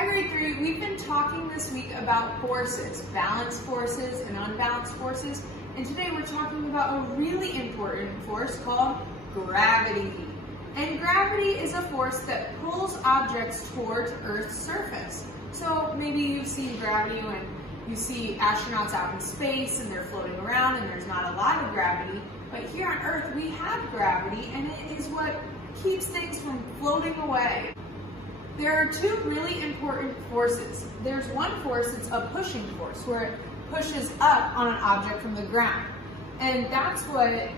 Hi grade 3, we've been talking this week about forces, balanced forces and unbalanced forces, and today we're talking about a really important force called gravity. And gravity is a force that pulls objects towards Earth's surface. So maybe you've seen gravity when you see astronauts out in space and they're floating around and there's not a lot of gravity, but here on Earth we have gravity and it is what keeps things from floating away. There are two really important forces. There's one force that's a pushing force, where it pushes up on an object from the ground. And that's what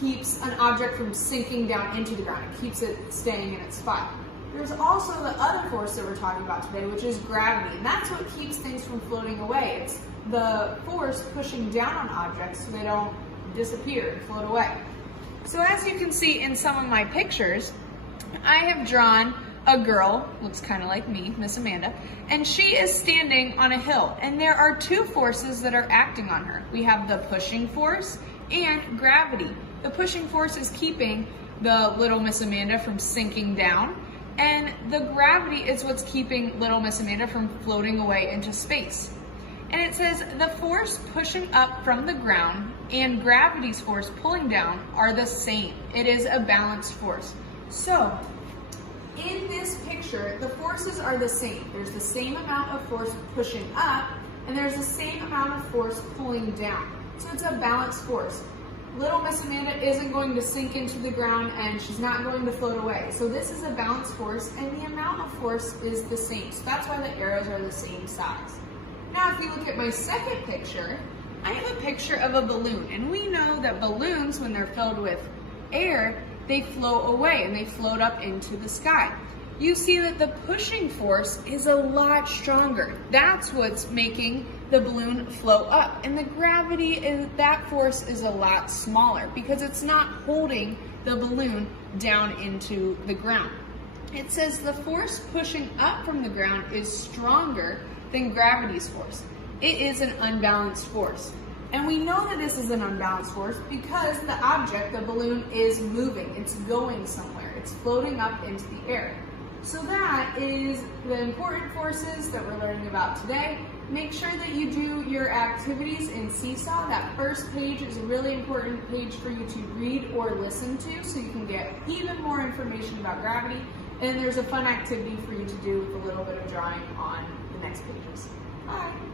keeps an object from sinking down into the ground. It keeps it staying in its spot. There's also the other force that we're talking about today, which is gravity. And that's what keeps things from floating away. It's the force pushing down on objects so they don't disappear and float away. So as you can see in some of my pictures, I have drawn a girl, looks kind of like me, Miss Amanda, and she is standing on a hill, and there are two forces that are acting on her. We have the pushing force and gravity. The pushing force is keeping the little Miss Amanda from sinking down, and the gravity is what's keeping little Miss Amanda from floating away into space. And it says the force pushing up from the ground and gravity's force pulling down are the same. It is a balanced force. So, in this picture, the forces are the same. There's the same amount of force pushing up, and there's the same amount of force pulling down. So it's a balanced force. Little Miss Amanda isn't going to sink into the ground, and she's not going to float away. So this is a balanced force, and the amount of force is the same. So that's why the arrows are the same size. Now, if you look at my second picture, I have a picture of a balloon, and we know that balloons, when they're filled with air, they float away and they float up into the sky. You see that the pushing force is a lot stronger. That's what's making the balloon float up. And the gravity, that force is a lot smaller because it's not holding the balloon down into the ground. It says the force pushing up from the ground is stronger than gravity's force. It is an unbalanced force. And we know that this is an unbalanced force because the object, the balloon, is moving. It's going somewhere. It's floating up into the air. So that is the important forces that we're learning about today. Make sure that you do your activities in Seesaw. That first page is a really important page for you to read or listen to so you can get even more information about gravity. And there's a fun activity for you to do with a little bit of drawing on the next pages. Bye.